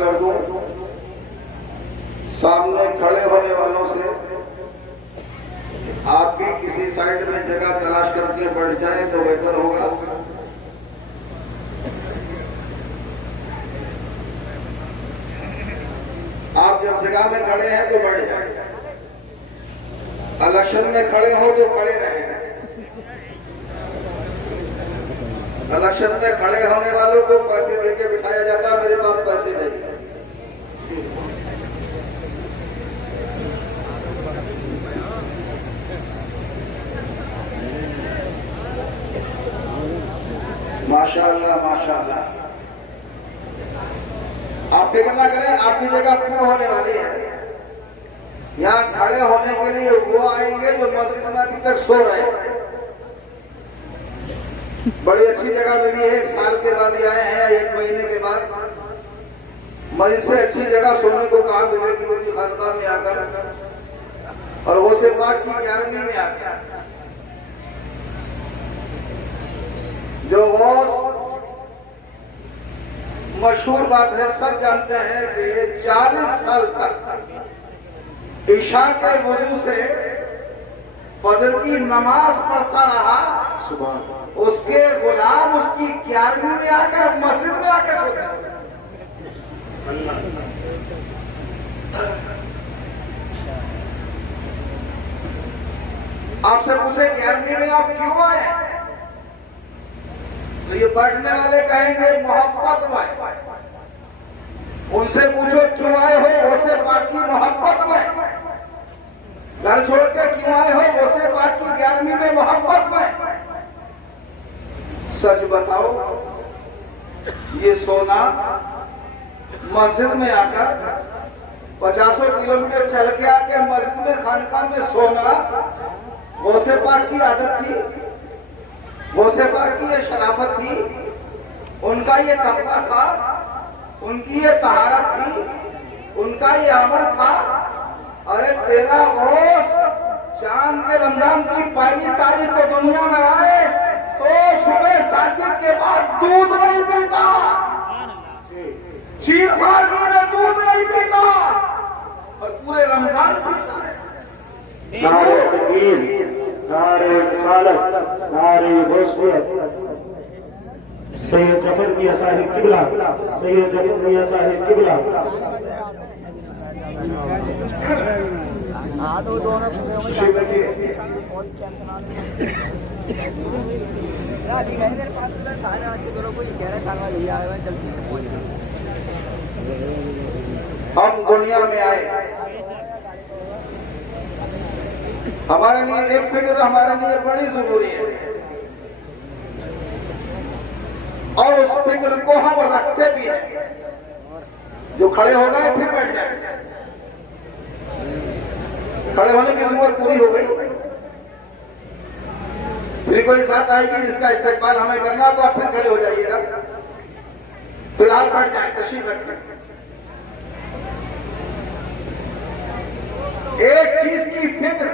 کر دوں سامنے کھڑے ہونے والوں سے آپ بھی کسی سائڈ میں جگہ تلاش کر کے بیٹھ جائیں تو بہتر ہوگا. آپ جلسگاہ میں کھڑے ہیں تو بیٹھ جائیں, الیکشن میں کھڑے ہو تو کھڑے رہیں. الیکشن میں کھڑے ہونے والوں کو پیسے دے کے بٹھایا جاتا, میرے پاس پیسے نہیں. ماشاءاللہ ماشاءاللہ. آپ فکر نہ کریں, آپ کی جگہ پر ہونے والی ہے. یہاں کھڑے ہونے کے لیے وہ آئیں گے جو مسجد میں ابھی تک سو رہے ہیں. بڑی اچھی جگہ ملی ہے, 1 سال کے بعد یہ آئے ہیں, 1 مہینے کے بعد. مجھ سے اچھی جگہ سونے کو کہاں ملے گی ان کی خانقاہ میں آ کر, اور غوث پاک کی 11ویں میں آ کر. جو غوث مشہور بات ہے, سب جانتے ہیں کہ یہ 40 سال تک عشاء کے وضو سے فجر کی نماز پڑھتا رہا. سبحان اس کے غلام اس کی 11ویں میں آ کر مسجد میں آ کے سوتے ہیں. آپ سے پوچھے 11ویں میں آپ کیوں آئے, تو یہ بیٹھنے والے کہیں گے محبت میں. ان سے پوچھو کیوں آئے ہو, اسے پاک کی محبت میں. گھر چھوڑ کے کیوں آئے ہو, اسے پاک کی 11ویں میں محبت میں. سچ بتاؤ, یہ سونا مسجد میں آ کر 50 کلومیٹر چل کے آ کے مسجد میں خانقاہ میں سونا غوث پاک کی عادت تھی, غوث پاک کی یہ شرافت تھی, ان کا یہ تقویٰ تھا, ان کی یہ طہارت تھی, ان کا یہ عمل تھا. ارے تیرا غوث چاند کے رمضان کی پہلی تاریخ کو دنیا میں آئے تو صبح صادق کے بعد دودھ نہیں پیتا, چیر خارگی میں دودھ نہیں پیتا, اور پورے رمضان پیتا ہے. نعرہ تکبیر, نعرہ رسالت, نعرہ غوثیت. سید جعفر میاں صاحب قبلہ, سید جعفر میاں صاحب قبلہ. شکریہ رکھیے. ہم دنیا میں آئے, ہمارے لیے ایک فکر ہمارے لیے بڑی ضروری ہے, اور اس فکر کو ہم رکھتے بھی ہیں. جو کھڑے ہو گئے پھر بیٹھ جائیں. کھڑے ہونے کی ضرورت پوری ہو گئی, پھر کوئی ساتھ آئے گی جس کا استقبال ہمیں کرنا, تو آپ پھر کھڑے ہو جائیے گا. فی الحال بیٹھ جائیں, تشریف رکھیں. ایک چیز کی فکر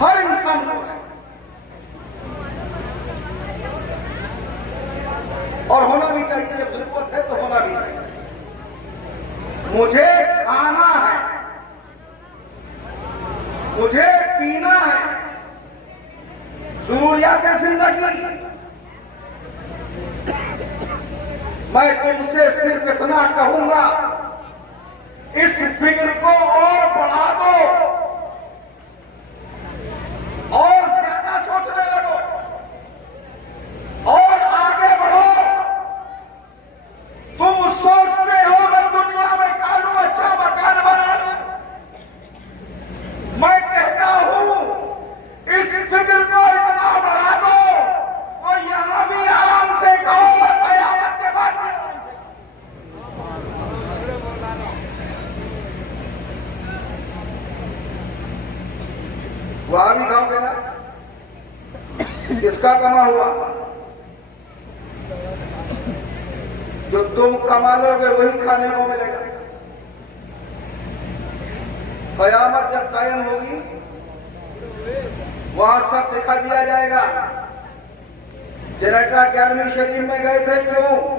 ہر انسان کو ہے, اور ہونا بھی چاہیے. جب ضرورت ہے تو ہونا بھی چاہیے. مجھے کھانا ہے, مجھے پینا ہے, ضروریات زندگی. میں تم سے صرف اتنا کہوں گا, اس فکر کو اور بڑھا دو, اور زیادہ سوچنے لگو, اور آگے بڑھو. تم سوچتے ہو میں دنیا میں کھا لوں, اچھا مکان بنا لوں. میں کہتا ہوں اس فکر کو اتنا بڑھا دو تو یہاں بھی آرام سے کھاؤ, اور قیامت کے بعد بھی آرام سے. وہاں بھی کھاؤ گے نا, کس کا کما ہوا؟ جو تم کما لو گے وہی کھانے کو ملے گا. قیامت جب قائم ہوگی وہاں سب دکھا دیا جائے گا. جنیٹا 11ویں شریف میں گئے تھے, کیوں؟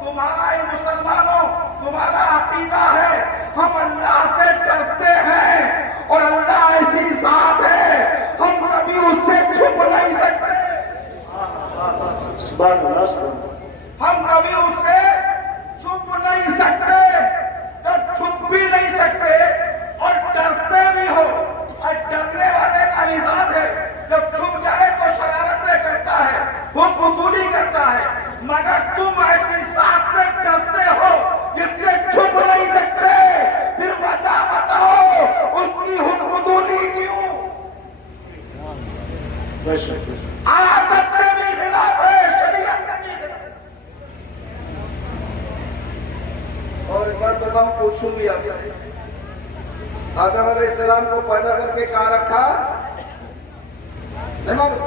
تمہارا ہی مسلمانوں تمہارا عقیدہ ہے ہم اللہ سے ڈرتے ہیں اور اللہ ایسی ذات ہے ہم کبھی اس سے چھپ نہیں سکتے سبحان اللہ سبحان اللہ ہم کبھی اس سے چھپ نہیں سکتے جب چھپ بھی نہیں سکتے اور ڈرتے بھی ہو اور ڈرنے والے کا مزاج ہے جب چھپ جائے تو شرارتیں کرتا ہے وہ بطولی کرتا ہے مگر تم ایسی ذات سے ڈرتے ہو جس سے چھپ نہیں سکتے پھر وجہ بتاؤ اس کی حکمدولی کیوں بے شک عادت کے بھی خلاف ہے شریعت کے بھی خلاف ہے۔ اور ایک بات بتاؤں پوچھوں گی آپ سے آدم علیہ السلام کو پیدا کر کے کہاں رکھا نہیں معلوم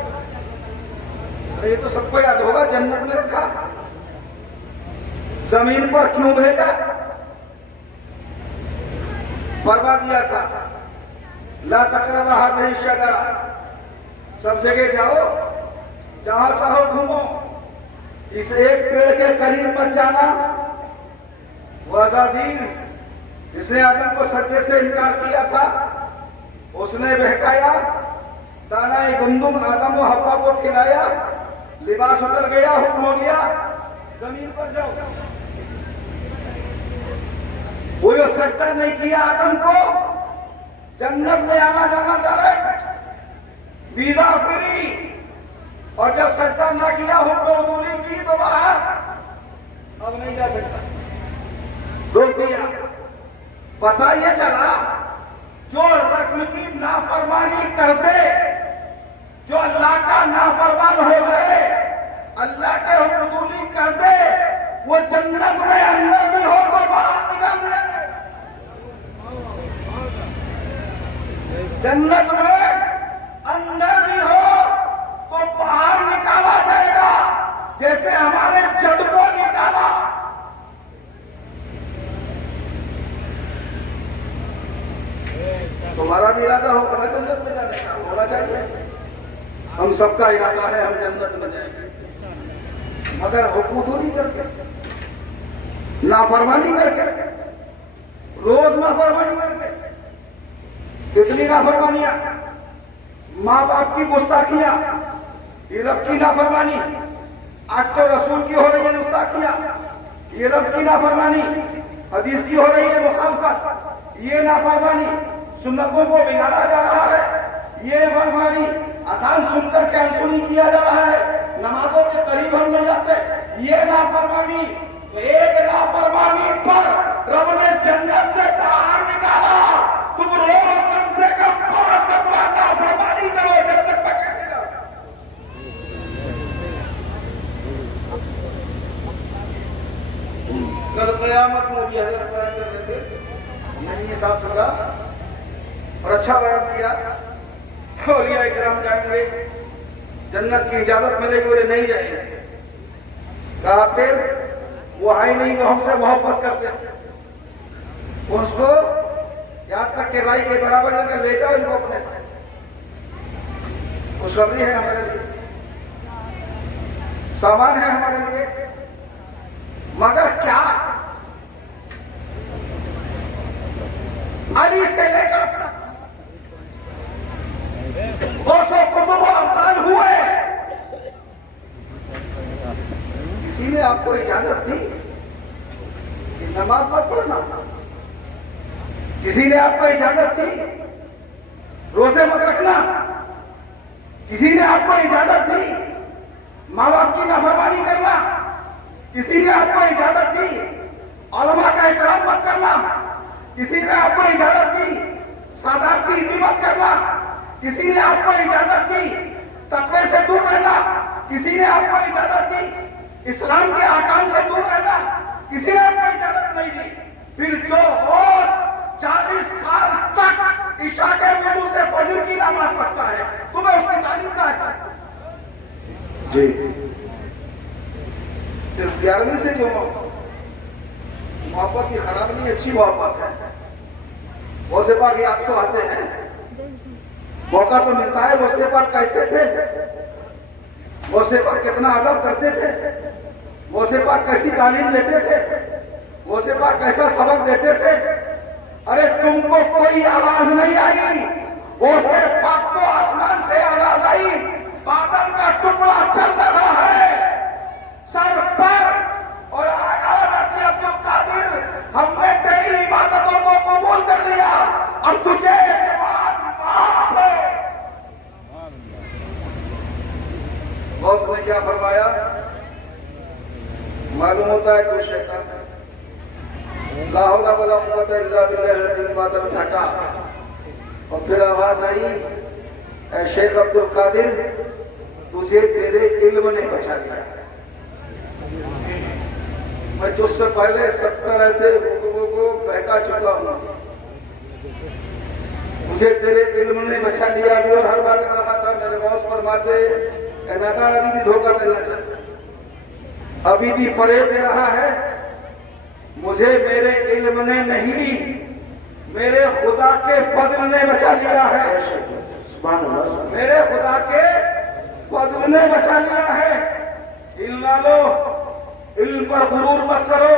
ارے یہ تو سب کو یاد ہوگا جنت میں رکھا زمین پر کیوں بھیجا فرما دیا تھا لا تقرب هذه الشجرة سب جگہ جاؤ جہاں چاہو گھومو اس ایک پیڑ کے قریب مت جانا وہ عزازیل جس نے آدم کو سجدے سے انکار کیا تھا اس نے بہکایا دانہ گندم آدم و حوا کو کھلایا لباس اتر گیا حکم ہو گیا زمین پر جاؤ وہ جو سجدہ نہیں کیا آدم کو جنت میں آنا جانا ڈائریکٹ ویزا فری اور جب سجدہ نہ کیا حکم عدولی کی تو باہر اب نہیں جا سکتا روک دیا پتہ یہ چلا جو رقم کی نافرمانی کر دے جو اللہ کا نافرمان ہو گئے اللہ کے حکمدولی کر دے وہ جنت میں اندر بھی ہو تو باہر نکال دیا جائے جنت میں اندر بھی ہو تو باہر نکالا جائے گا جیسے ہمارے جد کو نکالا تمہارا بھی ارادہ ہوگا نا جنت میں جانے کا ہونا چاہیے ہم سب کا ارادہ ہے ہم جنت میں جائیں گے مگر حکمدولی کر کے نافرمانی کر کے روز نافرمانی کر کے کتنی نافرمانیاں ماں باپ کی گستاخیاں یہ رب کی نافرمانی آج تو رسول کی ہو رہی ہے گستاخیاں یہ رب کی نافرمانی حدیث کی ہو رہی ہے مخالفت یہ نافرمانی سنتوں کو بگاڑا جا رہا ہے یہ نافرمانی آسان سن کر کے انسنی کیا جا رہا ہے نمازوں کے قریب ہم نہیں جاتے یہ نافرمانی ایک نافرمانی پر رب نے جنت سے باہر نکالا تم روز کم سے کم 5 مرتبہ نافرمانی کرو جنت میں کیسے جاؤ کل قیامت میں بھی حضرت بیان کر رہے تھے نہیں صاحب ہوگا اور اچھا بیان کیا اولیاء کرام جائیں گے جنت کی اجازت ملے گی بولے نہیں جائیں گے کہا پھر وہ آئی نہیں وہ ہم سے محبت کرتے اس کو یہاں تک کہ رائی کے برابر جگہ لے جاؤ ان کو اپنے ساتھ خوشخبری ہے ہمارے لیے سامان ہے ہمارے لیے مگر کیا علی سے لے کر غوث و قطب و ابدال ہوئے کسی نے آپ کو اجازت دی کہ نماز پر پڑھنا کسی نے آپ کو اجازت دی روزے مت رکھنا کسی نے آپ کو اجازت دی ماں باپ کی نافرمانی کرنا کسی نے آپ کو اجازت دی علماء کا احترام مت کرنا کسی نے آپ کو اجازت دی سادات کی عزت کرنا کسی نے آپ کو اجازت دی تقوی سے دور رہنا کسی نے آپ کو اجازت دی اسلام کے احکام سے دور رہنا کسی نے آپ کو اجازت نہیں دی پھر جو روز 40 سال تک عشاء کے وضو سے فجر کی نماز پڑھتا ہے تمہیں اس کی تعلیم کا احساس ہے جی صرف 11ویں سے جو محبت کی خراب نہیں اچھی محبت ہے غوث پاک یاد تو آتے ہیں موقع تو ملتا ہے غوث پاک کیسے تھے غوث پاک کتنا ادب کرتے تھے غوث پاک کیسی تعلیم دیتے تھے، غوث پاک کیسا سبق دیتے تھے؟ ارے تم کو کوئی آواز نہیں آئی، غوث پاک کو آسمان سے آواز آئی، بادل کا ٹکڑا چل رہا ہے سر پر، اور آواز آتی ہے عبد القادر ہم نے تیری عبادتوں کو قبول کر لیا اور تجھے نماز معاف ہے۔ غوث نے کیا فرمایا؟ معلوم ہوتا ہے تو شیطان ہے، لا حول ولا قوت الا باللہ العظیم، بادل پھٹا اور پھر آواز آئی اے شیخ عبد القادر تجھے تیرے علم نے بچا لیا، میں تجھ سے پہلے 70 ایسے لوگوں کو بہکا چکا ہوں، مجھے تیرے علم نے بچا لیا بھی، اور ہر بار کر رہا تھا میرے غوث فرماتے اے میدان ابھی بھی دھوکہ دینا چاہتا، ابھی بھی فریب دے رہا ہے، مجھے میرے علم نے نہیں میرے خدا کے فضل نے بچا لیا ہے، سبحان اللہ، میرے خدا کے فضل نے بچا لیا ہے۔ علم لو، علم پر غرور مت کرو،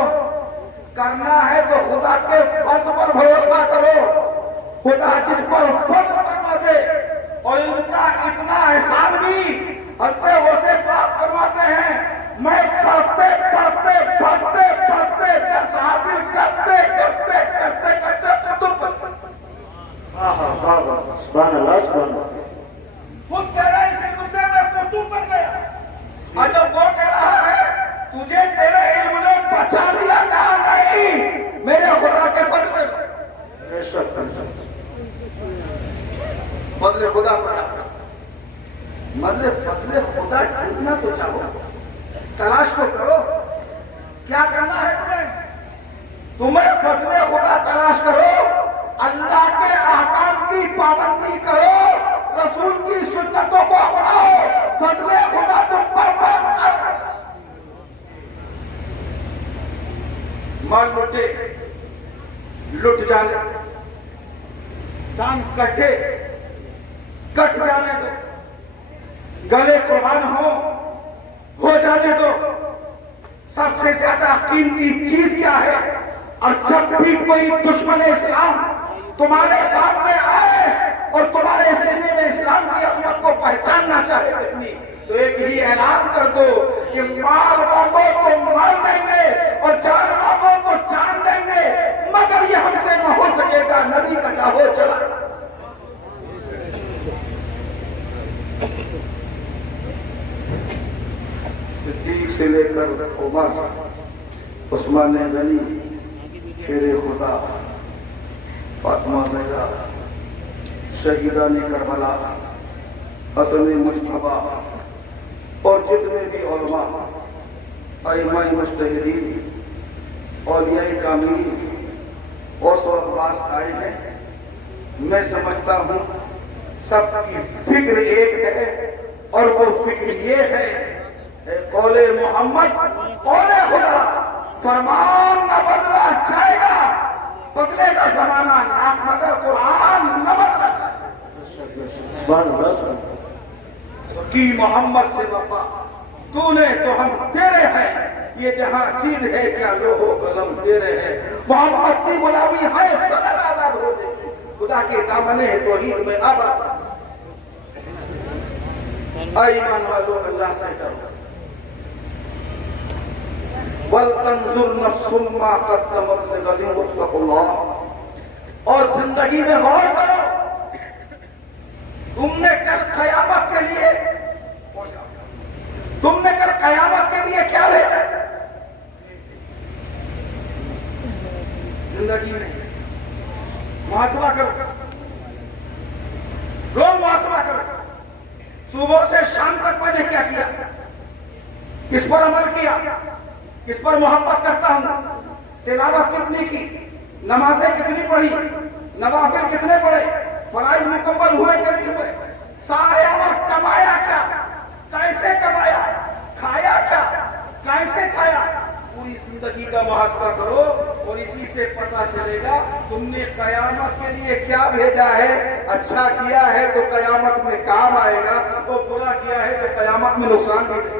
کرنا ہے تو خدا کے فضل پر بھروسہ کرو، خدا جس پر فضل فرما دے، اور ان کا اتنا احسان بھی حضرت غوث پاک فرماتے ہیں میں پڑھتے پڑھتے پڑھتے پڑھتے درس حاصل کرتے کرتے کرتے کرتے کتب پر سبحان اللہ، سبحان اللہ، خود کہہ رہا ہے اس علم سے میں کتب بن گیا، اور جب وہ کہہ رہا ہے تجھے تیرے علم نے بچا لیا، کہا نہیں میرے خدا کے فضل نے، بے شک بے شک، فضل خدا پر آپ کا مطلب فضل خدا ڈھونڈنا تو چاہو، تلاش تو کرو، کیا کرنا ہے تمہیں فضل خدا تلاش کرو، اللہ کے احکام کی پابندی کرو، رسول کی سنتوں کو اپناؤ، فضل خدا تم پر برستا ہے۔ مال لٹے لٹ جانے، جان کٹے کٹ جانے دو، گلے قربان ہو جانے دو، سب سے زیادہ قیمتی چیز کیا ہے؟ اور جب بھی کوئی دشمن اسلام تمہارے سامنے آئے اور تمہارے سینے میں اسلام کی عظمت کو پہچاننا چاہے کتنی، تو ایک ہی اعلان کر دو کہ مال مانگو تو مال دیں گے اور جان مانگو تو جان دیں گے، مگر یہ ہم سے نہ ہو سکے گا، نبی کا چاہو چلا۔ صدیق سے لے کر عمر، عثمان غنی، شیر خدا، فاطمہ زہرا، شہیدان کربلا، حسن مجتبیٰ، اور جتنے بھی علماء، ائمہ مجتہدین، اولیاء کاملین، غوث و عباس آئے ہیں، میں سمجھتا ہوں سب کی فکر ایک ہے، اور وہ فکر یہ ہے قول محمد، قول خدا، فرمان نہ بدلا جائے گا، بدلے گا زمانہ ناک مگر قرآن نہ بدلا، سبحان اللہ، سبحان اللہ، کی محمد سے وفا، تو نے تو ہم تیرے ہیں، یہ جہاں چیز ہے کیا لوح و قلم تیرے ہیں، محمد کی غلامی ہے سند آزاد ہونے کی، خدا کے دامن توحید میں آباد، اے ایمان والو اللہ سے ڈرو، وَلْتَنْظُرْ نَفْسٌ مَا قَدَّمَتْ لِغَدٍ وَاتَّقُوا اللَّهَ، اور زندگی میں غور کرو، تم نے کل قیامت کے لیے کیا بھیجا؟ زندگی میں محاسبہ کرو، روز محاسبہ کرو، صبح سے شام تک میں نے کیا کیا، کس پر عمل کیا، کس پر محبت کرتا ہوں، تلاوت کتنی کی، نمازیں کتنی پڑھی، نوافل کتنے پڑھے، فرائض مکمل ہوئے کہ نہیں ہوئے، سارے عمل کمایا کیا، کیسے کمایا، کھایا کیا، کیسے کھایا، پوری زندگی کا محاسبہ کرو، اور اسی سے پتہ چلے گا تم نے قیامت کے لیے کیا بھیجا ہے، اچھا کیا ہے تو قیامت میں کام آئے گا، اور برا کیا ہے تو قیامت میں نقصان بھی دے گا۔